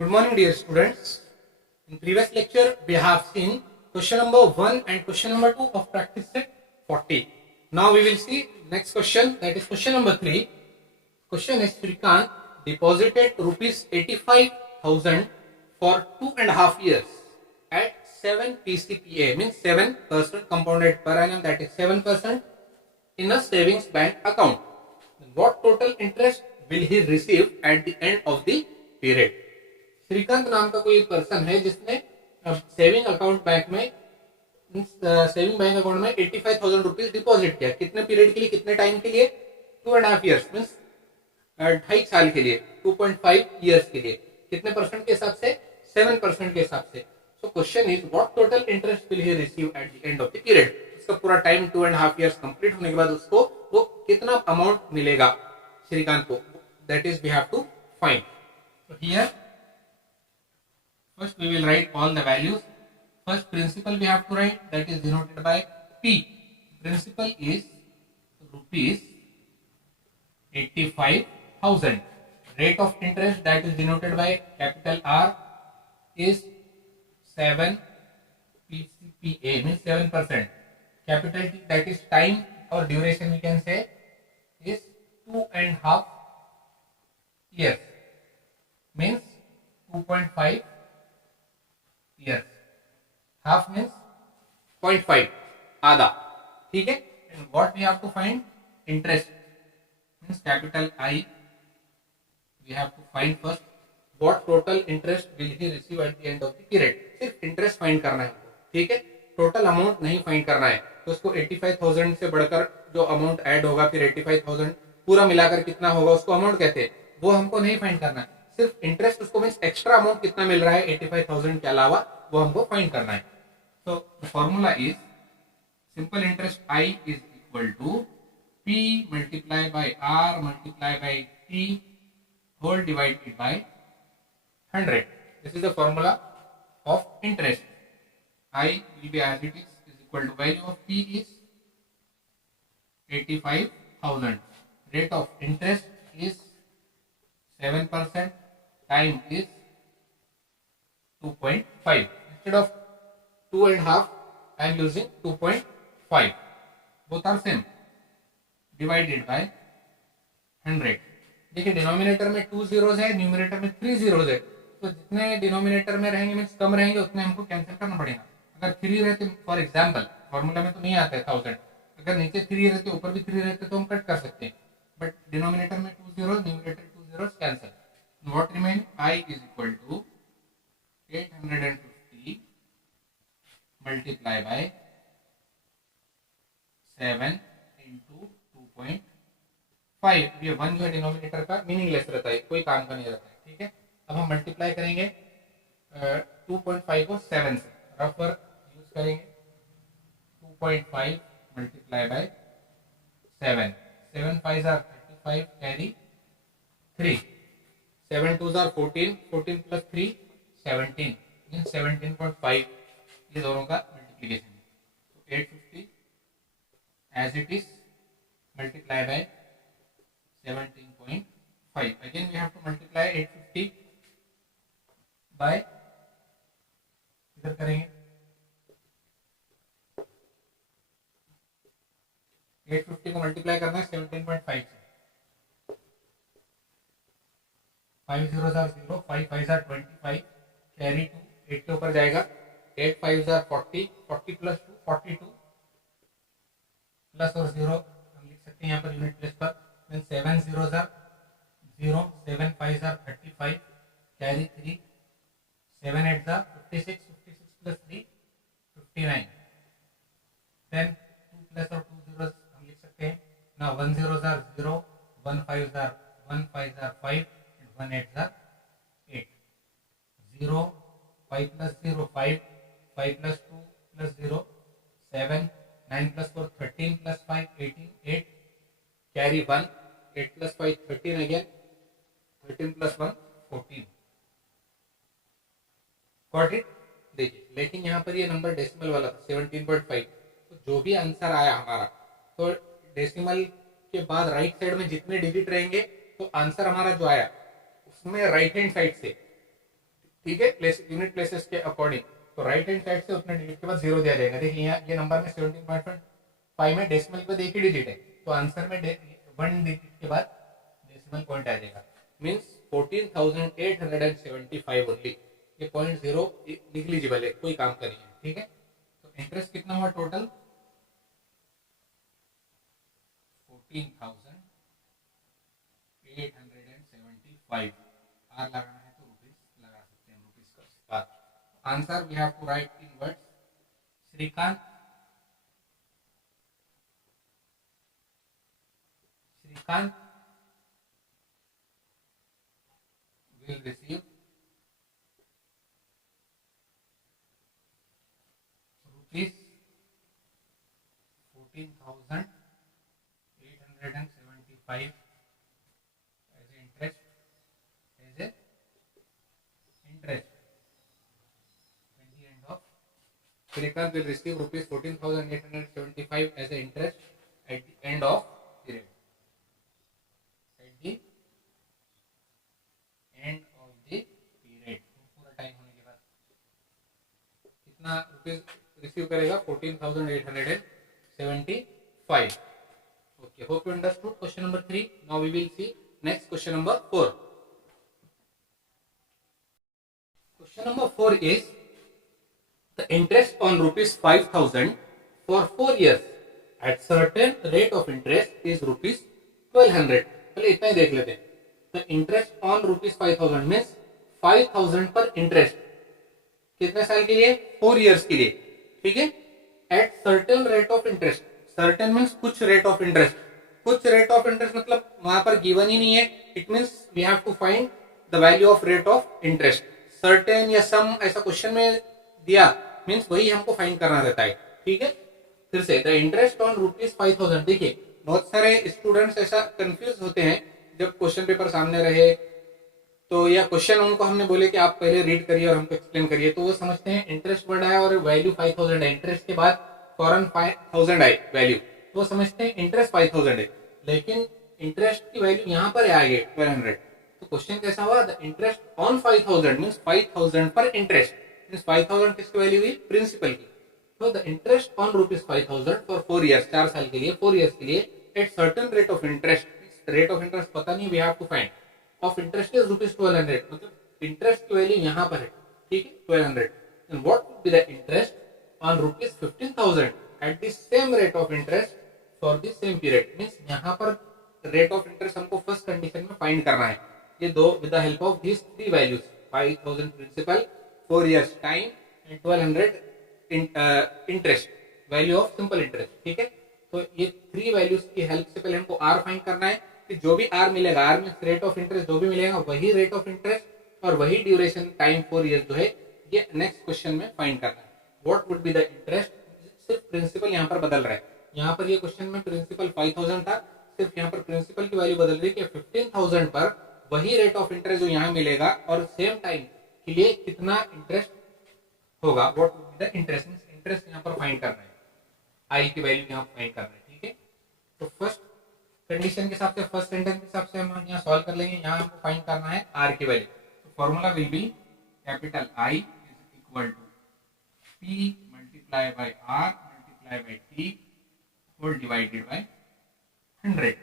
Good morning, dear students. In previous lecture, we have seen question number 1 and question number 2 of practice set 40. Now we will see next question, that is question number 3. Question is Shrikant deposited rupees 85,000 for 2.5 years at 7 PCPA, means 7% compounded per annum, that is 7% in a savings bank account. What total interest will he receive at the end of the period? Shrikant नाम का कोई person है जिसने saving account bank में saving bank account में 85,000 rupees deposit किया। कितने period के लिए, कितने टाइम के लिए? 2.5 years, मीन्स 2.5 साल के लिए, 2.5 years के लिए। कितने परसेंट के हिसाब से? 7% के हिसाब से। So question is what total interest will he receive at the end of the period. उसका पूरा टाइम 2.5 years कंप्लीट होने के बाद उसको वो कितना अमाउंट मिलेगा श्रीकांत को, that is we have to find. So here first we will write all the values. First principal we have to write, that is denoted by P. Principal is rupees 85,000. Rate of interest, that is denoted by capital R, is 7 PCPA, means 7%. Capital T, that is time or duration, we can say is 2.5 years, means 2.5 years. Half means 0.5, आधा, ठीक है। And what we have to find? Interest, means capital I. We have to find first what total interest will he receive at the end of the period. सिर्फ interest find करना है, ठीक है। Total amount नहीं find करना है। तो उसको 85,000 से बढ़कर जो अमाउंट ऐड होगा, फिर 85,000 पूरा मिलाकर कितना होगा उसको अमाउंट कहते हैं, वो हमको नहीं फाइंड करना है। सिर्फ इंटरेस्ट, उसको मीन्स एक्स्ट्रा अमाउंट कितना मिल रहा है 85,000 के अलावा, वो हमको फाइंड करना है। तो the formula is simple interest I is equal to P multiply by R multiply by T whole divided by 100. This is the formula of interest. I will be as it is equal to value of P is 85,000. Rate of interest is 7%. Time is 2.5. Instead of 2.5, I am using 2.5. Both are same. Divided by 100. देखिए denominator में 2 zeros है, numerator में 3 zeros है। तो जितने denominator में रहेंगे means कम रहेंगे, उतने हमको कैंसिल करना पड़ेगा। अगर 3 रहते, फॉर एग्जाम्पल फॉर्मूला में तो नहीं आता है 1000, अगर नीचे 3 रहते ऊपर भी 3 रहते तो हम कट कर सकते हैं। बट डिनोमिनेटर में 2 zeros, numerator 2 zeros, cancel. What remain? I is equal to 850 multiply by 7 into 2.5. ये 1 जो है डिनोमिनेटर का मीनिंगलेस रहता है, कोई काम का नहीं रहता है, ठीक है। अब हम मल्टीप्लाई करेंगे 2.5 को 7 से, रफ वर्क यूज करेंगे। 2.5 multiply by 7, 7 5 are 35, carry 3, 7 2s are 14, 14 plus 3 17, means 17.5. ये दोनों का मल्टीप्लिकेशन है। तो 850 as it is multiply by 17.5. Again we have to multiply 850 by, इधर करेंगे 850 को मल्टीप्लाई करना है 17.5 से। 5 zeros are 0, 5 5s are 25, carry 2, 8 के ऊपर जाएगा, 8 5s are 40, 40 plus 2 42, प्लस और 0 हम लिख सकते हैं यहाँ पर यूनिट प्लेस पर। 7 zeros are 0, 7 5s are 35, carry 3, 7 8s are 56, 56 plus 3 59, then 2 plus और 2 zeros हम लिख सकते हैं। now 1 zeros are 0, 1 5s are 1 5s are 5, 1 8s are 8, 0 5 plus 0 5, 5 plus 2 plus 0 7, 9 plus 4 13 plus 5 18, 8, carry 1, 8 plus 5 13 again, 13 plus 1 14. Got it? देखिए, लेकिन यहाँ पर ये नंबर डेसिमल वाला था 17.5, तो जो भी आंसर आया हमारा, तो डेसिमल के बाद राइट साइड में जितने डिजिट रहेंगे तो आंसर हमारा जो आया उसमें राइट हैंड साइड से ठीक है, यूनिट प्लेसेस के अकॉर्डिंग। तो राइट हैंड साइड से उतने डिजिट के बाद 0 दिया जाएगा। देखिए यहाँ ये नंबर में 17.5 में डेसिमल के बाद एक ही डिजिट है, तो आंसर में 1 डिजिट के बाद डेसिमल पॉइंट आ जाएगा, मीन्स 14,875 ओनली। ये 0.0 निग्लिजिबल है, कोई काम का नहीं है। ठीक है, तो इंटरेस्ट कितना हुआ टोटल 14,875। आर लगाना है तो रुपीस लगा सकते हैं, रुपीस का answer we have to write in words. Srikanth will receive rupees 14,875 as interest at the end of Shrikant will receive rupees 14,875 as an interest at the end of period. At the end of the period, पूरा time होने के बाद कितना rupees receive करेगा 14,875. Okay, hope you understood question number 3. Now we will see next question number 4. Question number 4 is the interest on rupees 5,000 for 4 years at certain rate of interest is rupees 1,200. चलिए इतना ही देख लेते हैं. The interest on rupees 5,000 means 5,000 पर interest कितने साल के लिए 4 years के लिए. ठीक है, at certain rate of interest. certain means कुछ rate of interest. कुछ rate of interest मतलब वहां पर given ही नहीं है. It means we have to find the value of rate of interest. certain या some ऐसा क्वेश्चन में दिया मीन्स वही हमको फाइंड करना रहता है. ठीक है, फिर से द इंटरेस्ट ऑन रुपीज 5,000. देखिए बहुत सारे स्टूडेंट्स ऐसा कंफ्यूज होते हैं जब क्वेश्चन पेपर सामने रहे तो या क्वेश्चन उनको हमने बोले कि आप पहले रीड करिए और हमको एक्सप्लेन करिए, तो वो समझते हैं इंटरेस्ट बढ़ा है और वैल्यू 5,000 है, इंटरेस्ट के बाद फॉरन 5,000 आई वैल्यू, तो वो समझते हैं इंटरेस्ट 5,000 है, लेकिन इंटरेस्ट की वैल्यू यहाँ पर आ गई 1,200. तो क्वेश्चन कैसा हुआ, द इंटरेस्ट ऑन 5,000 मीन्स 5,000 पर इंटरेस्ट मीन्स 5,000 किसकी वैल्यू हुई, प्रिंसिपल की. तो the interest on rupees 5,000 for 4 years, 4 साल के लिए 4 ईयर्स के लिए at certain rate of interest. Rate of interest पता नहीं, we have to find. Of interest is rupees 1,200, मतलब इंटरेस्ट की वैल्यू यहाँ पर है. ठीक है, 1,200. And what will be the interest on rupees 15,000 at the same rate of interest for the same period. Means यहाँ पर रेट ऑफ इंटरेस्ट हमको फर्स्ट कंडीशन में फाइंड करना है. ये दो with the help of these 3 values, 5,000 principal, 4 years time and 1,200 interest, value of simple interest. ठीक है, तो ये 3 वैल्यूज की हेल्प से पहले हमको आर फाइंड करना है कि जो भी आर मिलेगा, आर में रेट ऑफ इंटरेस्ट जो भी मिलेगा वही रेट ऑफ इंटरेस्ट और वही ड्यूरेशन टाइम 4 years जो है, ये नेक्स्ट क्वेश्चन में फाइंड करना है. What would be the interest, सिर्फ प्रिंसिपल यहाँ पर बदल रहा है. यहाँ पर ये क्वेश्चन में प्रिंसिपल 5,000 था, सिर्फ यहाँ पर प्रिंसिपल की वैल्यू बदल रही है कि 15,000 पर वही रेट ऑफ इंटरेस्ट जो यहाँ मिलेगा और सेम टाइम के लिए कितना इंटरेस्ट होगा. What would be the interest, interest यहाँ पर फाइंड करना है, आई की वैल्यू यहाँ फाइंड करना है. ठीक है, तो फर्स्ट कंडीशन के हिसाब से, फर्स्ट सेंटेंस के हिसाब से हम यहाँ सॉल्व कर लेंगे. यहाँ हमको फाइंड करना है आर की वैल्यू. तो formula will be capital I is equal to P multiply by R multiply by T whole divided by 100.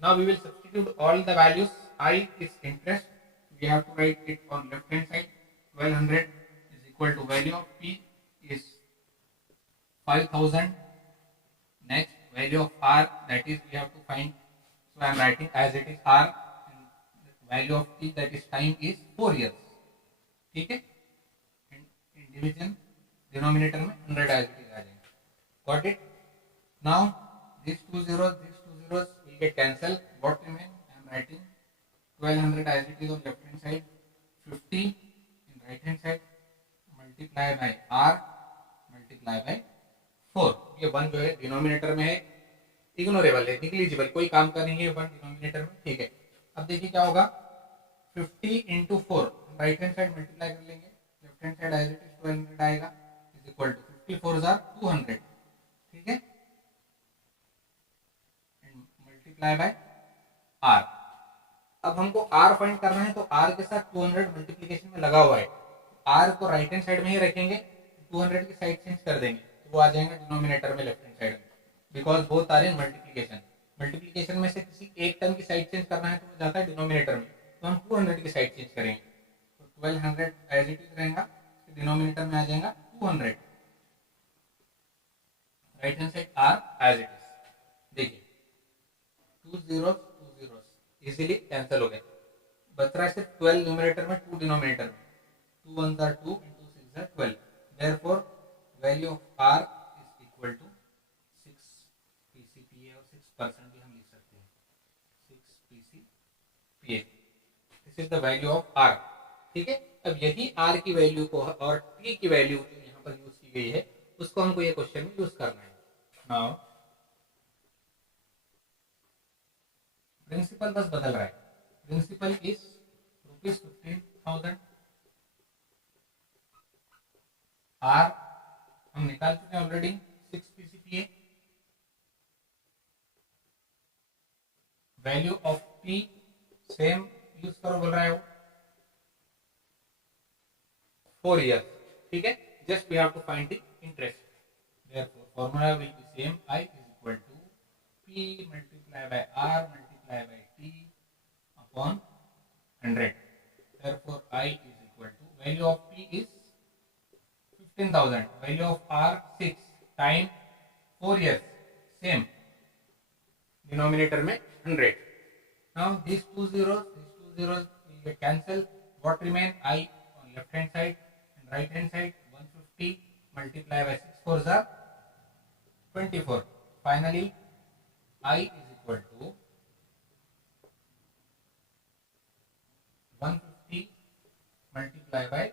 Now we will substitute all the values. I is interest, we have to write it on left hand side. 1,200 is equal to value of P is 5,000. Next value of R, that is we have to find, so I am writing as it is R, and value of T, that is time, is 4 years. ठीक है, in division denominator में 100 as it is आ जाएगा. Got it? Now these two zeros will get cancelled. What remain? I am writing 1,200 as it is on left hand side, 50 in right hand side, multiply by r multiply by 4. ये 1 जो है denominator में है, ignorable है, negligible, कोई काम का नहीं है 1 डिनोमिनेटर में. ठीक है, अब देखिए क्या होगा, 50 into 4 right hand side multiply कर लेंगे, left hand side as it is 200 आएगा, इज इक्वल टू 54 are 200. ठीक है, एंड मल्टीप्लाई बाय r. अब हमको r फाइंड करना है, तो r के साथ 200 मल्टीप्लिकेशन में लगा हुआ है, आर को राइट हैंड साइड में ही रखेंगे, 200 की साइड चेंज कर देंगे तो वो आ जाएगा डिनोमिनेटर में लेफ्ट हैंड साइड में, because both are in multiplication. Multiplication में से किसी एक टर्म की साइड चेंज करना है तो वो जाता है डिनोमिनेटर में, तो हम 200 की साइड चेंज करेंगे, तो 1200 एज इट इज रहेगा, डिनोमिनेटर में आ जाएगा 200, right hand side are as it is. देखिए 2 zeros 2 zeros इजीली कैंसिल हो गए, बच रहा है सिर्फ 12 न्यूमरेटर में, 2 डिनोमिनेटर में, 2 1s are 2 into 6 are 12, therefore value of r is equal to 6 PCPA, और 6% भी हम लिख सकते हैं 6 PCPA, this is the value of r। ठीक है, अब यही r की वैल्यू को और t की वैल्यू जो यहाँ पर यूज की गई है उसको हमको ये क्वेश्चन में यूज करना है। नाउ प्रिंसिपल बस बदल रहा है, प्रिंसिपल इज ₹15,000, आर हम निकाल चुके हैं already 6 PCPA, value of T same use करो बोल रहा है वो 4 years। ठीक है, just we have to find the interest, therefore formula will be same, I is equal to P multiplied by R multiplied by T upon 100, therefore I is equal to value of P is 15,000, value of R 6 time 4 years, same denominator में 100। now these two zeros will get cancelled, what remain, I on left hand side and right hand side, 150 multiplied by 6 4s are 24, finally I is equal to 150 multiplied by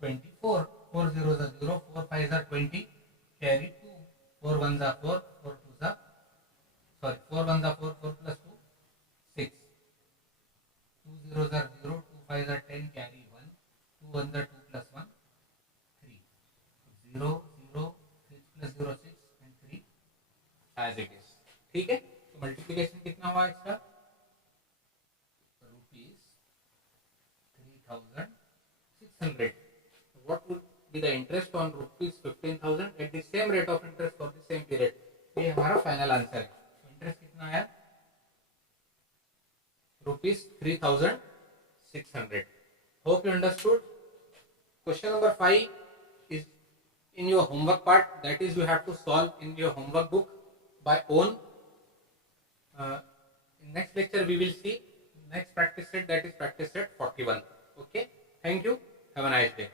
24, 4 zeros are 0, 4 5s are 20, carry 2, 4 1s are 4, 4 2s are, sorry 4 1s are 4, 4 plus 2 6, 2 zeros are 0, 2 5s are 10, carry 1, 2 1s are 2 plus 1 3, 0 0 6 plus 0 6 and 3 as it is। ठीक है, तो multiplication कितना हुआ इसका, ₹3,600। what would be the interest on ₹15,000 at the same rate of interest for the same period, तो ये हमारा final answer है। तो इंटरेस्ट कितना आया, ₹3,600। hope you understood। question number 5 is in your homework part, that is you have to solve in your homework book by own। in next lecture we will see next practice set, that is practice set 41। okay, thank you, have a nice day।